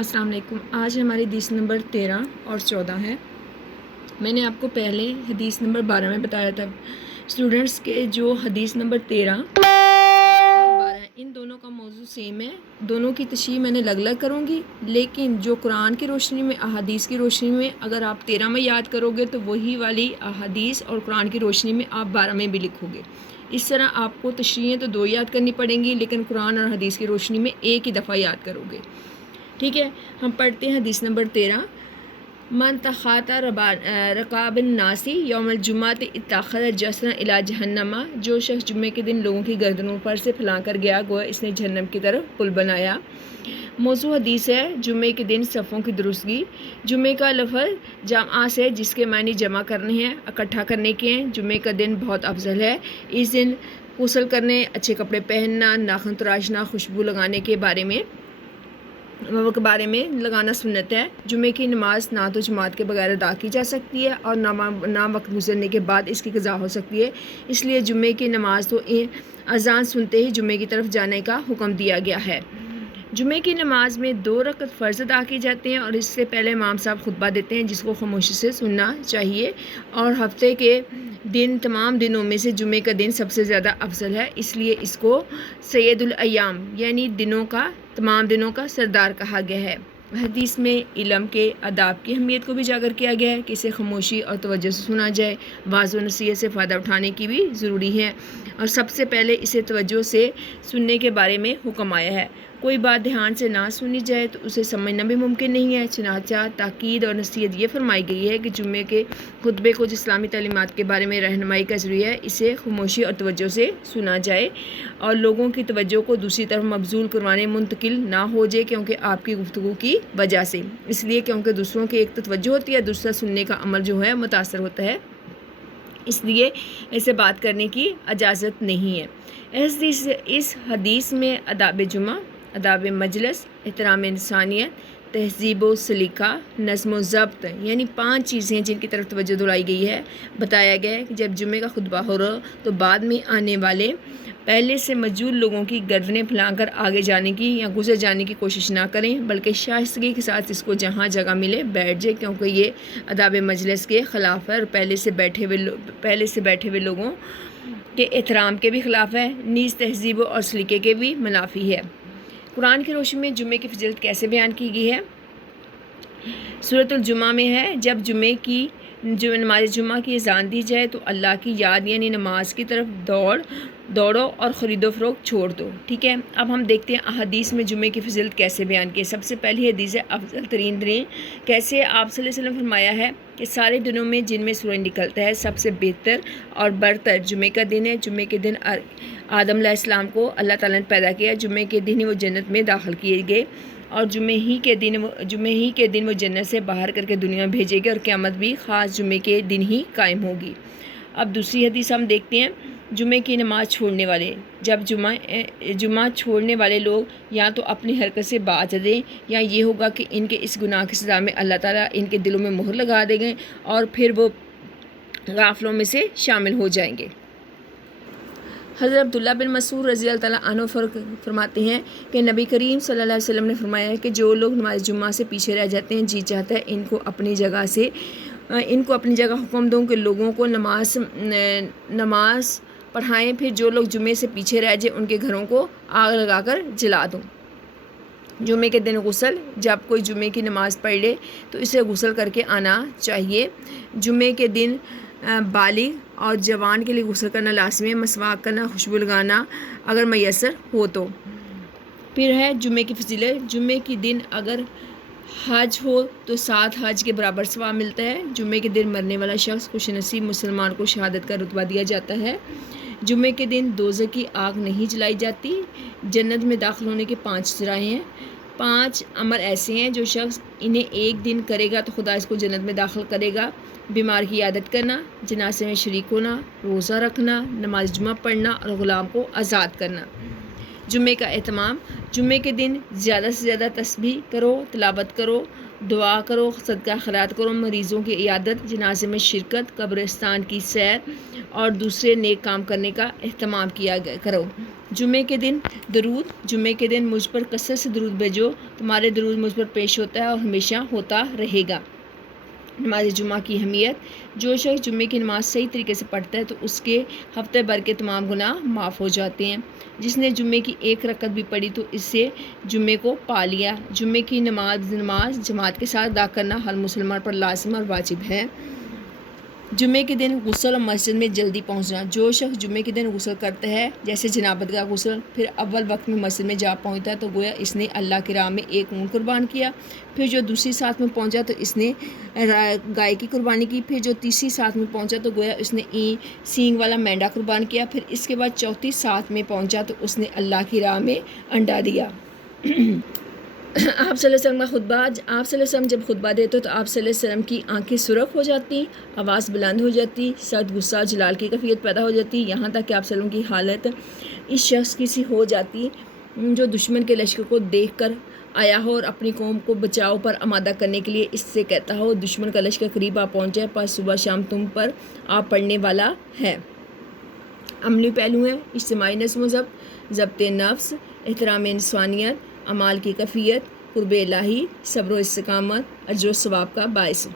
السلام علیکم۔ آج ہماری حدیث نمبر 13 اور 14 ہے۔ میں نے آپ کو پہلے حدیث نمبر 12 میں بتایا تھا اسٹوڈنٹس کے جو حدیث نمبر 13 اور 12 ان دونوں کا موضوع سیم ہے۔ دونوں کی تشریح میں نے الگ الگ کروں گی، لیکن جو قرآن کی روشنی میں احادیث کی روشنی میں اگر آپ 13 میں یاد کرو گے تو وہی والی احادیث اور قرآن کی روشنی میں آپ 12 میں بھی لکھو گے۔ اس طرح آپ کو تشریحیں تو 2 یاد کرنی پڑیں گی، لیکن قرآن اور حدیث کی روشنی میں ایک ہی دفعہ یاد کرو گے۔ ٹھیک ہے، ہم پڑھتے ہیں حدیث نمبر 13۔ من تخاطا رقاب الناسی یوم الجمعۃ اتخذ جسرا الی جہنم، جو شخص جمعے کے دن لوگوں کی گردنوں پر سے پھیلا کر گیا گویا اس نے جہنم کی طرف پل بنایا۔ موضوع حدیث ہے جمعے کے دن صفوں کی درستگی۔ جمعے کا لفظ جمع سے جس کے معنی جمع کرنے ہیں، اکٹھا کرنے کے ہیں۔ جمعے کا دن بہت افضل ہے۔ اس دن غسل کرنے، اچھے کپڑے پہننا، ناخن تراشنا، خوشبو لگانے کے بارے میں لگانا سنت ہے۔ جمعے کی نماز نہ تو جماعت کے بغیر ادا کی جا سکتی ہے اور نہ وقت گزرنے کے بعد اس کی قضا ہو سکتی ہے، اس لیے جمعے کی نماز تو اذان سنتے ہی جمعے کی طرف جانے کا حکم دیا گیا ہے۔ جمعے کی نماز میں 2 رکعت فرض ادا کی جاتے ہیں اور اس سے پہلے امام صاحب خطبہ دیتے ہیں جس کو خاموشی سے سننا چاہیے، اور ہفتے کے دن تمام دنوں میں سے جمعے کا دن سب سے زیادہ افضل ہے، اس لیے اس کو سید الایام یعنی تمام دنوں کا سردار کہا گیا ہے۔ حدیث میں علم کے آداب کی اہمیت کو بھی اجاگر کیا گیا ہے کہ اسے خاموشی اور توجہ سے سنا جائے۔ واعظ و نصیحت سے فائدہ اٹھانے کی بھی ضروری ہے، اور سب سے پہلے اسے توجہ سے سننے کے بارے میں حکم آیا ہے۔ کوئی بات دھیان سے نہ سنی جائے تو اسے سمجھنا بھی ممکن نہیں ہے، چنانچہ تاکید اور نصیحت یہ فرمائی گئی ہے کہ جمعے کے خطبے کو جو اسلامی تعلیمات کے بارے میں رہنمائی کا ذریعہ ہے، اسے خاموشی اور توجہ سے سنا جائے اور لوگوں کی توجہ کو دوسری طرف مبذول کروانے منتقل نہ ہو جائے کیونکہ آپ کی گفتگو کی وجہ سے، اس لیے کیونکہ دوسروں کی ایک توجہ ہوتی ہے، دوسرا سننے کا عمل جو ہے متاثر ہوتا ہے، اس لیے ایسے بات کرنے کی اجازت نہیں ہے۔ اس حدیث میں آداب جمعہ، آداب مجلس، احترام انسانیت، تہذیب و سلیقہ، نظم و ضبط یعنی 5 چیزیں جن کی طرف توجہ دلائی گئی ہے۔ بتایا گیا ہے کہ جب جمعے کا خطبہ ہو رہا تو بعد میں آنے والے پہلے سے موجود لوگوں کی گردنیں پھیلا کر آگے جانے کی یا گزر جانے کی کوشش نہ کریں، بلکہ شائستگی کے ساتھ اس کو جہاں جگہ ملے بیٹھ جائے، کیونکہ یہ آداب مجلس کے خلاف ہے اور پہلے سے بیٹھے ہوئے لوگوں کے احترام کے بھی خلاف ہے، نیز تہذیب اور سلیقے کے بھی منافی ہے۔ قرآن کی روشنی میں جمعے کی فضیلت کیسے بیان کی گئی ہے؟ سورۃ الجمعہ میں ہے جب نماز جمعہ کی اذان دی جائے تو اللہ کی یاد یعنی نماز کی طرف دوڑو اور خرید و فروخت چھوڑ دو۔ ٹھیک ہے، اب ہم دیکھتے ہیں احادیث میں جمعے کی فضیلت کیسے بیان کی ہے۔ سب سے پہلی حدیث ہے افضل ترین دن کیسے آپ صلی اللہ علیہ وسلم فرمایا ہے کہ سارے دنوں میں جن میں سورج نکلتا ہے سب سے بہتر اور برتر جمعے کا دن ہے۔ جمعے کے دن آدم علیہ السلام کو اللہ تعالیٰ نے پیدا کیا، جمعے کے دن ہی وہ جنت میں داخل کیے گئے اور جمعے ہی کے دن وہ جنت سے باہر کر کے دنیا میں بھیجے گئے اور قیامت بھی خاص جمعے کے دن ہی قائم ہوگی۔ اب دوسری حدیث ہم دیکھتے ہیں جمعے کی نماز چھوڑنے والے۔ جب جمعہ چھوڑنے والے لوگ یا تو اپنی حرکت سے باز دیں یا یہ ہوگا کہ ان کے اس گناہ کی سزا میں اللہ تعالیٰ ان کے دلوں میں مہر لگا دیں گے اور پھر وہ غافلوں میں سے شامل ہو جائیں گے۔ حضرت عبداللہ بن مسعود رضی اللہ تعالیٰ عنہ فرماتے ہیں کہ نبی کریم صلی اللہ علیہ وسلم نے فرمایا ہے کہ جو لوگ نماز جمعہ سے پیچھے رہ جاتے ہیں جی چاہتا ہے ان کو اپنی جگہ حکم دوں کہ لوگوں کو نماز پڑھائیں، پھر جو لوگ جمعے سے پیچھے رہ جائیں ان کے گھروں کو آگ لگا کر جلا دوں۔ جمعے کے دن غسل، جب کوئی جمعے کی نماز پڑھ لے تو اسے غسل کر کے آنا چاہیے۔ جمعے کے دن بالغ اور جوان کے لیے غسل کرنا لازمی ہے، مسواک کرنا، خوشبو لگانا اگر میسر ہو تو۔ پھر ہے جمعے کی فضیلت۔ جمعے کے دن اگر حج ہو تو 7 حج کے برابر ثواب ملتا ہے۔ جمعے کے دن مرنے والا شخص خوش نصیب مسلمان کو شہادت کا رتبہ دیا جاتا ہے۔ جمعے کے دن دوزخ کی آگ نہیں جلائی جاتی۔ جنت میں داخل ہونے کے 5 ذرائع ہیں۔ 5 امر ایسے ہیں جو شخص انہیں ایک دن کرے گا تو خدا اس کو جنت میں داخل کرے گا: بیمار کی عیادت کرنا، جنازے میں شریک ہونا، روزہ رکھنا، نماز جمعہ پڑھنا اور غلام کو آزاد کرنا۔ جمعے کا اہتمام: جمعے کے دن زیادہ سے زیادہ تسبیح کرو، تلاوت کرو، دعا کرو، صدقہ خیرات کرو، مریضوں کی عیادت، جنازے میں شرکت، قبرستان کی سیر اور دوسرے نیک کام کرنے کا اہتمام کرو۔ جمعے کے دن درود، جمعے کے دن مجھ پر کثرت سے درود بھیجو، تمہارے درود مجھ پر پیش ہوتا ہے اور ہمیشہ ہوتا رہے گا۔ نماز جمعہ کی اہمیت، جو شخص جمعے کی نماز صحیح طریقے سے پڑھتا ہے تو اس کے ہفتے بھر کے تمام گناہ معاف ہو جاتے ہیں۔ جس نے جمعے کی ایک رکعت بھی پڑھی تو اس سے جمعے کو پا لیا۔ جمعے کی نماز جماعت کے ساتھ ادا کرنا ہر مسلمان پر لازم اور واجب ہے۔ جمعے کے دن غسل اور مسجد میں جلدی پہنچنا، جو شخص جمعے کے دن غسل کرتا ہے جیسے جنابت کا غسل، پھر اول وقت میں مسجد میں جا پہنچتا ہے تو گویا اس نے اللہ کی راہ میں ایک اونٹ قربان کیا۔ پھر جو دوسری ساتھ میں پہنچا تو اس نے گائے کی قربانی کی۔ پھر جو تیسری ساتھ میں پہنچا تو گویا اس نے سینگ والا مینڈا قربان کیا۔ پھر اس کے بعد چوتھی ساتھ میں پہنچا تو اس نے اللہ کی راہ میں انڈا دیا۔ آپ صلی اللہ علیہ وسلم کا خطبہ، آپ صلی اللہ علیہ وسلم جب خطبہ دیتے تو آپ صلی اللہ علیہ وسلم کی آنکھیں سرخ ہو جاتی، آواز بلند ہو جاتی، سخت غصہ اور جلال کی کیفیت پیدا ہو جاتی، یہاں تک کہ آپ صلی اللہ علیہ وسلم کی حالت اس شخص کی سی ہو جاتی جو دشمن کے لشکر کو دیکھ کر آیا ہو اور اپنی قوم کو بچاؤ پر آمادہ کرنے کے لیے اس سے کہتا ہو، دشمن کا لشکر قریب آ پہنچے پر صبح شام تم پر آ پڑنے والا ہے۔ عملی پہلو ہیں اجتماعی نظم و ضبط، ضبط نفس، احترام انسانیت، اعمال کی کیفیت، قرب الہی، صبر و استقامت، اجر و ثواب کا باعث۔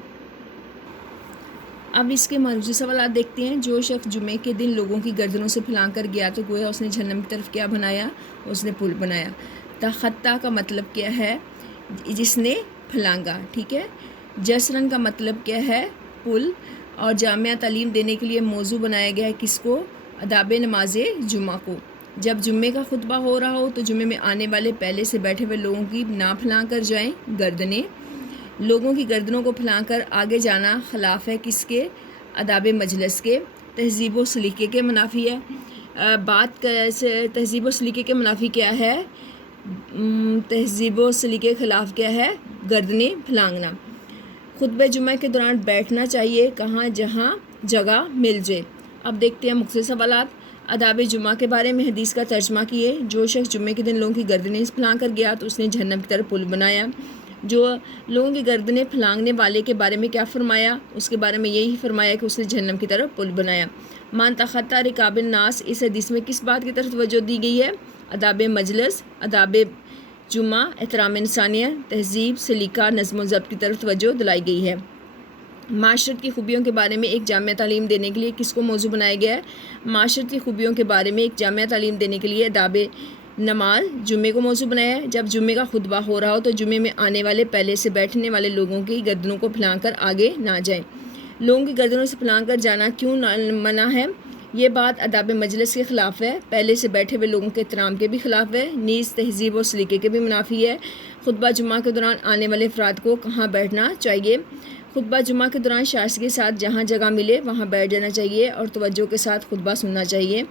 اب اس کے معروضی سوالات دیکھتے ہیں۔ جو شخص جمعے کے دن لوگوں کی گردنوں سے پھلانگ کر گیا تو گویا اس نے جہنم کی طرف کیا بنایا؟ اس نے پل بنایا۔ تخطہ کا مطلب کیا ہے؟ جس نے پھلانگا، ٹھیک ہے۔ جسرن کا مطلب کیا ہے؟ پل۔ اور جامعہ تعلیم دینے کے لیے موضوع بنایا گیا ہے کس کو؟ آداب نماز جمعہ کو۔ جب جمعے کا خطبہ ہو رہا ہو تو جمعے میں آنے والے پہلے سے بیٹھے ہوئے لوگوں کی نہ پھلانگ کر جائیں گردنیں۔ لوگوں کی گردنوں کو پھلانگ کر آگے جانا خلاف ہے کس کے؟ آداب مجلس کے۔ تہذیب و سلیقے کے منافی ہے۔ تہذیب و سلیقے کے منافی کیا ہے؟ تہذیب و سلیقے کے خلاف کیا ہے؟ گردنیں پھلانگنا۔ خطبہ جمعہ کے دوران بیٹھنا چاہیے کہاں؟ جہاں جگہ مل جائے۔ اب دیکھتے ہیں مختصر سوالات۔ آداب جمعہ کے بارے میں حدیث کا ترجمہ کیے۔ جو شخص جمعے کے دن لوگوں کی گردنیں پھلانگ کر گیا تو اس نے جہنم کی طرف پل بنایا۔ جو لوگوں کی گردنیں پھلانگنے والے کے بارے میں کیا فرمایا؟ اس کے بارے میں یہی فرمایا کہ اس نے جہنم کی طرف پل بنایا۔ من تخطی رکاب الناس، اس حدیث میں کس بات کی طرف توجہ دی گئی ہے؟ آداب مجلس، آداب جمعہ، احترام انسانیت، تہذیب، سلیقہ، نظم و ضبط کی طرف توجہ دلائی گئی ہے۔ معاشرت کی خوبیوں کے بارے میں ایک جامعہ تعلیم دینے کے لیے کس کو موضوع بنایا گیا ہے؟ معاشرت کی خوبیوں کے بارے میں ایک جامعہ تعلیم دینے کے لیے آداب نماز جمعے کو موضوع بنایا ہے۔ جب جمعے کا خطبہ ہو رہا ہو تو جمعے میں آنے والے پہلے سے بیٹھنے والے لوگوں کی گردنوں کو پھلانگ کر آگے نہ جائیں۔ لوگوں کی گردنوں سے پھلانگ کر جانا کیوں منع ہے؟ یہ بات آداب مجلس کے خلاف ہے، پہلے سے بیٹھے ہوئے لوگوں کے احترام کے بھی خلاف ہے، نیز تہذیب و سلیقے کے بھی منافی ہے۔ خطبہ جمعہ کے دوران آنے والے افراد کو کہاں بیٹھنا چاہیے؟ خطبہ جمعہ کے دوران شائستگی کے ساتھ جہاں جگہ ملے وہاں بیٹھ جانا چاہیے اور توجہ کے ساتھ خطبہ سننا چاہیے۔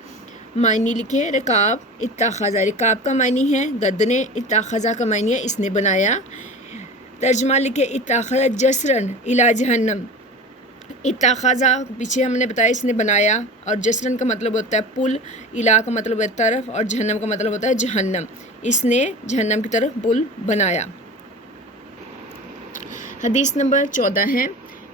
معنی لکھیں۔ رکاب اتخاذہ، رکاب کا معنی ہے گردنیں، اتخاذہ کا معنی ہے اس نے بنایا۔ ترجمہ لکھیں۔ اتخاذہ جسرن الی جہنم، اتخاذہ پیچھے ہم نے بتایا اس نے بنایا، اور جسرن کا مطلب ہوتا ہے پل، الا کا مطلب ہے طرف، اور جہنم کا مطلب ہوتا ہے جہنم، اس نے جہنم کی طرف پل بنایا۔ حدیث نمبر 14 ہے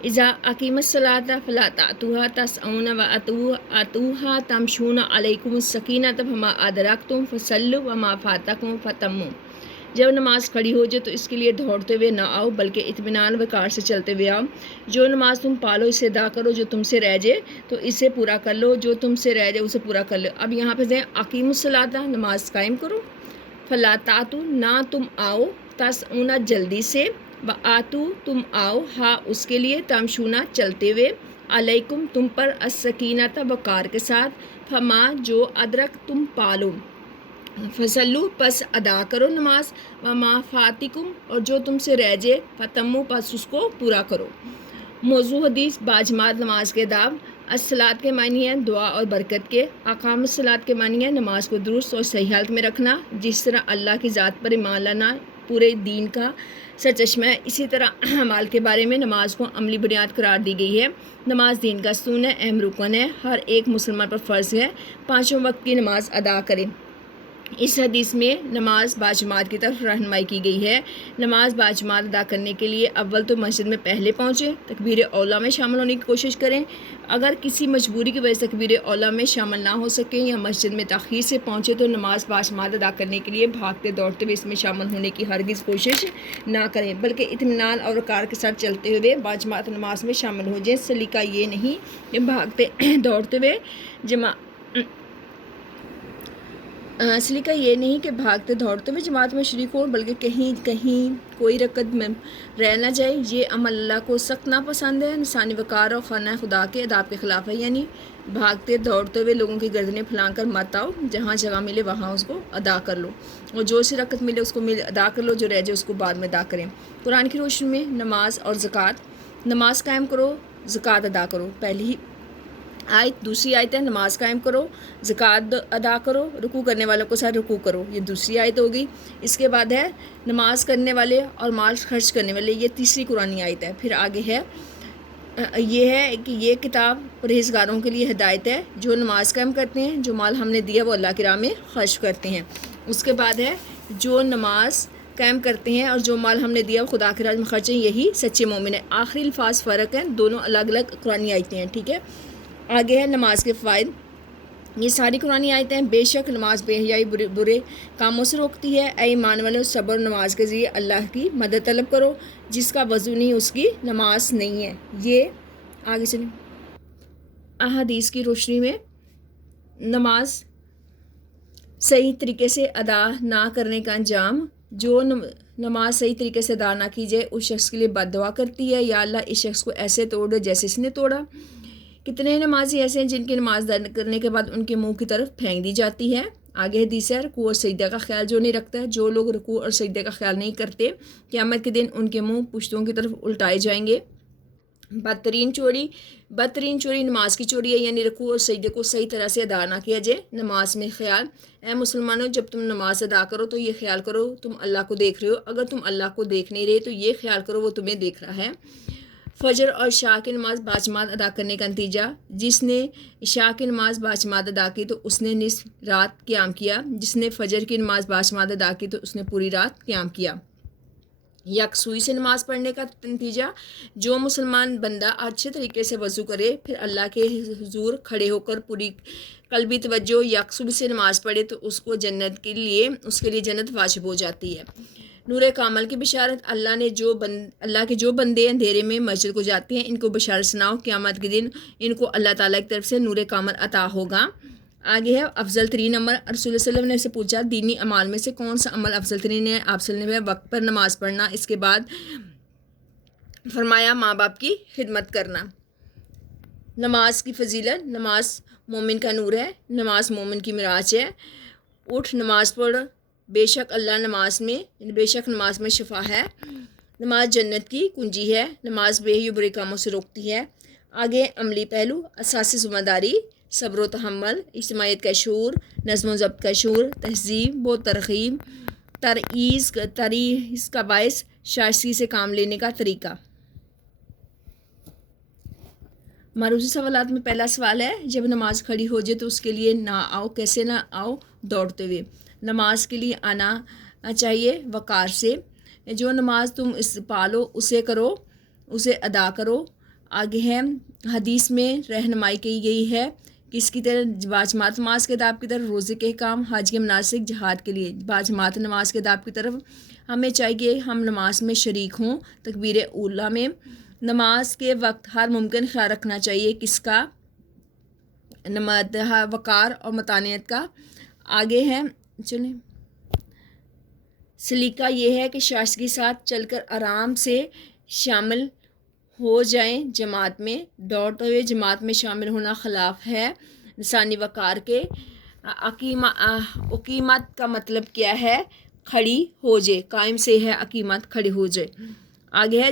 اذا اقیم الصلاۃ فلا تأتوها تسعون واتوها تمشون علیکم السکینۃ فما ادرکتم فصلوا وما فاتکم فتموا۔ جب نماز کھڑی ہو جائے تو اس کے لیے دوڑتے ہوئے نہ آؤ بلکہ اطمینان وقار سے چلتے ہوئے آؤ۔ جو نماز تم پالو اسے ادا کرو، جو تم سے رہ جائے تو اسے پورا کر لو، جو تم سے رہ جائے اسے پورا کر لو۔ اب یہاں پہ دیں اقیم الصلاۃ، نماز قائم کرو، فلا تأتو نہ تم آؤ، تسعون جلدی سے، وآتو تم آؤ، ہاں اس کے لیے، تمشونا چلتے ہوئے، علیکم تم پر، السکینۃ وقار کے ساتھ، فما جو ادرک تم پالو، فصلو پس ادا کرو نماز، وما فاتکم اور جو تم سے رہ جائے، فتمو پس اس کو پورا کرو۔ موضوع حدیث باجماعت نماز کے آداب۔ الصلاۃ کے معنی ہے دعا اور برکت کے، اقام الصلاۃ کے معنی ہے نماز کو درست اور صحیح حالت میں رکھنا، جس طرح اللہ کی ذات پر ایمان لانا پورے دین کا سرچشمہ ہے، اسی طرح اعمال کے بارے میں نماز کو عملی بنیاد قرار دی گئی ہے۔ نماز دین کا ستون ہے، اہم رکن ہے، ہر ایک مسلمان پر فرض ہے 5 وقت کی نماز ادا کرے۔ اس حدیث میں نماز باجماعت کی طرف رہنمائی کی گئی ہے۔ نماز باجماعت ادا کرنے کے لیے اول تو مسجد میں پہلے پہنچیں، تکبیر اولیٰ میں شامل ہونے کی کوشش کریں۔ اگر کسی مجبوری کی وجہ سے تکبیر اولیٰ میں شامل نہ ہو سکیں یا مسجد میں تاخیر سے پہنچے تو نماز باجماعت ادا کرنے کے لیے بھاگتے دوڑتے ہوئے اس میں شامل ہونے کی ہرگز کوشش نہ کریں، بلکہ اطمینان اور وقار کے ساتھ چلتے ہوئے باجماعت نماز میں شامل ہو جائیں۔ سلیقہ یہ نہیں کہ بھاگتے دوڑتے ہوئے جماعت میں شریک ہوں، بلکہ کہیں کوئی رکعت میں رہ نہ جائے۔ یہ عمل اللہ کو سخت ناپسند ہے، انسانی وقار اور خانہ خدا کے آداب کے خلاف ہے، یعنی بھاگتے دوڑتے ہوئے لوگوں کی گردنیں پھلانگ کر مت آؤ، جہاں جگہ ملے وہاں اس کو ادا کر لو، اور جو سی رکعت ملے اس کو ادا کر لو، جو رہ جائے اس کو بعد میں ادا کریں۔ قرآن کی روشنی میں نماز اور زکوٰۃ۔ نماز قائم کرو، زکوٰۃ ادا کرو، پہلی آیت۔ دوسری آیت ہے نماز قائم کرو، زکوٰۃ ادا کرو، رکوع کرنے والوں کو ساتھ رکوع کرو، یہ دوسری آیت ہوگی۔ اس کے بعد ہے نماز کرنے والے اور مال خرچ کرنے والے، یہ تیسری قرآنی آیت ہے۔ پھر آگے ہے یہ ہے کہ یہ کتاب پرہیزگاروں کے لیے ہدایت ہے، جو نماز قائم کرتے ہیں، جو مال ہم نے دیا وہ اللہ کی راہ میں خرچ کرتے ہیں۔ اس کے بعد ہے جو نماز قائم کرتے ہیں اور جو مال ہم نے دیا وہ خدا کی راہ میں خرچ ہیں، یہی سچے مومن ہیں۔ آخری الفاظ فرق ہیں، دونوں الگ الگ قرآنی آیتیں ہیں، ٹھیک ہے۔ آگے ہے نماز کے فوائد۔ یہ ساری قرآنی آیتیں ہیں۔ بے شک نماز بے حیائی برے کاموں سے روکتی ہے۔ اے ایمان والو، صبر و نماز کے ذریعے اللہ کی مدد طلب کرو، جس کا وضو نہیں اس کی نماز نہیں ہے۔ یہ آگے چلیں۔ احادیث کی روشنی میں نماز صحیح طریقے سے ادا نہ کرنے کا انجام، جو نماز صحیح طریقے سے ادا نہ کی جائے اس شخص کے لیے بد دعا کرتی ہے، یا اللہ اس شخص کو ایسے توڑ دے جیسے اس نے توڑا۔ کتنے نمازی ایسے ہیں جن کی نماز ادا کرنے کے بعد ان کے منہ کی طرف پھینک دی جاتی ہے۔ آگے حدیث ہے رکوع اور سجدہ کا خیال جو نہیں رکھتا ہے، جو لوگ رکوع اور سجدہ کا خیال نہیں کرتے، قیامت کے دن ان کے منہ پشتوں کی طرف الٹائے جائیں گے۔ بدترین چوری نماز کی چوری ہے، یعنی رکوع اور سجدے کو صحیح طرح سے ادا نہ کیا جائے۔ نماز میں خیال۔ اے مسلمانوں، جب تم نماز ادا کرو تو یہ خیال کرو تم اللہ کو دیکھ رہے ہو، اگر تم اللہ کو دیکھ نہیں رہے تو یہ خیال کرو وہ تمہیں دیکھ رہا ہے۔ فجر اور عشاء کی نماز باجماعت ادا کرنے کا نتیجہ، جس نے عشاء کی نماز باجماعت ادا کی تو اس نے نصف رات قیام کیا، جس نے فجر کی نماز باجماعت ادا کی تو اس نے پوری رات قیام کیا۔ یکسوئی سے نماز پڑھنے کا نتیجہ، جو مسلمان بندہ اچھے طریقے سے وضو کرے پھر اللہ کے حضور کھڑے ہو کر پوری قلبی توجہ یکسوئی سے نماز پڑھے تو اس کے لیے جنت واجب ہو جاتی ہے۔ نور کامل کی بشارت۔ اللہ کے جو بندے اندھیرے میں مسجد کو جاتے ہیں ان کو بشارت سناؤ، قیامت کے دن ان کو اللہ تعالیٰ کی طرف سے نور کامل عطا ہوگا۔ آگے ہے افضل ترین عمل۔ رسول اللہ صلی اللہ علیہ وسلم نے سے پوچھا دینی اعمال میں سے کون سا عمل افضل ترین ہے؟ آپ صلی اللہ علیہ وسلم وقت پر نماز پڑھنا، اس کے بعد فرمایا ماں باپ کی خدمت کرنا۔ نماز کی فضیلت۔ نماز مومن کا نور ہے، نماز مومن کی معراج ہے۔ اٹھ نماز پڑھ، بے شک نماز میں شفا ہے۔ نماز جنت کی کنجی ہے۔ نماز بے حیائی برے کاموں سے روکتی ہے۔ آگے عملی پہلو۔ اساسی ذمہ داری، صبر و تحمل، اجتماعیت کا شعور، نظم و ضبط کا شعور، تہذیب و ترغیب، ترعیز کا باعث، شائستگی سے کام لینے کا طریقہ۔ معروضی سوالات میں پہلا سوال ہے جب نماز کھڑی ہو جائے تو اس کے لیے نہ آؤ، کیسے نہ آؤ؟ دوڑتے ہوئے۔ نماز کے لیے آنا چاہیے وقار سے۔ جو نماز تم پالو اسے کرو، اسے ادا کرو۔ آگے ہے حدیث میں رہنمائی کی گئی ہے کس کی طرح؟ باجماعت نماز کے آداب کی طرف، روزے کے احکام، حج کے مناسک، جہاد کے لیے۔ باجماعت نماز کے آداب کی طرف ہمیں چاہیے ہم نماز میں شریک ہوں۔ تکبیر اولیٰ میں نماز کے وقت ہر ممکن خیال رکھنا چاہیے کس کا؟ وقار اور متانیت کا۔ آگے ہے چلیں سلیقہ یہ ہے کہ شائستگی کے ساتھ چل کر آرام سے شامل ہو جائیں جماعت میں۔ دوڑتے ہوئے جماعت میں شامل ہونا خلاف ہے انسانی وقار کے۔ اقیمت کا مطلب کیا ہے؟ کھڑی ہو جائے، قائم سے ہے اقیمت، کھڑی ہو جائے۔ آگے ہے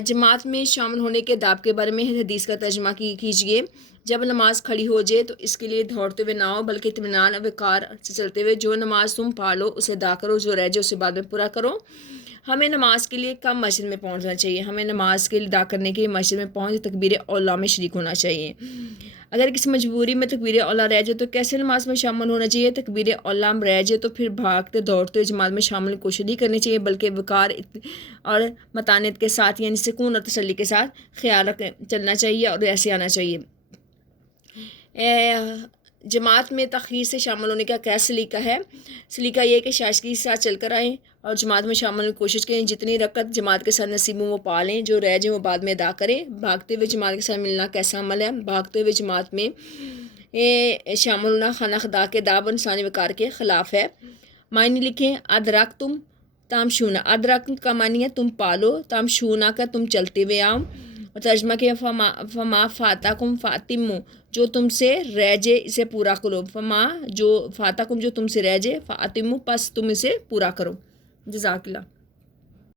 جماعت میں شامل ہونے کے آداب کے بارے میں حدیث کا ترجمہ کیجیے۔ جب نماز کھڑی ہو جائے تو اس کے لیے دوڑتے ہوئے نہ ہو بلکہ اطمینان اور وقار سے چلتے ہوئے جو نماز تم پڑھ لو اسے ادا کرو، جو رہ جائے اسے بعد میں پورا کرو۔ ہمیں نماز کے لیے کم مسجد میں پہنچنا چاہیے. ہمیں نماز کے لیے ادا کرنے کے لیے مسجد میں پہنچ تکبیر اولیٰ میں شریک ہونا چاہیے. اگر کسی مجبوری میں تکبیر اولیٰ رہ جائے تو کیسے نماز میں شامل ہونا چاہیے؟ تکبیر اولیٰ رہ جائے تو پھر بھاگتے دوڑتے جماعت میں شامل ہونے کی کوشش نہیں کرنی چاہیے، بلکہ وقار اور متانت کے ساتھ یعنی سکون اور تسلی کے ساتھ خیال رکھ چلنا چاہیے اور ایسے آنا چاہیے. جماعت میں تاخیر سے شامل ہونے کا کیا سلیقہ ہے؟ سلیقہ یہ ہے کہ شائستگی کے ساتھ چل کر آئیں اور جماعت میں شامل ہونے کی کوشش کریں. جتنی رکعت جماعت کے ساتھ نصیب ہوں وہ پا لیں، جو رہ جائیں وہ بعد میں ادا کریں. بھاگتے ہوئے جماعت کے ساتھ ملنا کیسا عمل ہے؟ بھاگتے ہوئے جماعت میں شامل ہونا خانہ خدا کے داب اور انسانی وقار کے خلاف ہے. معنی لکھیں. ادرک تم تام شونا. ادرک کا معنی ہے تم پالو، تام شونا کا تم چلتے ہوئے آؤ، اور ترجمہ کیا فما فاتکم فاتمو، جو تم سے رہ جائے اسے پورا کرو. فما جو فاتکم جو تم سے رہ جائے فاتمو پس تم اسے پورا کرو. جزاک اللہ.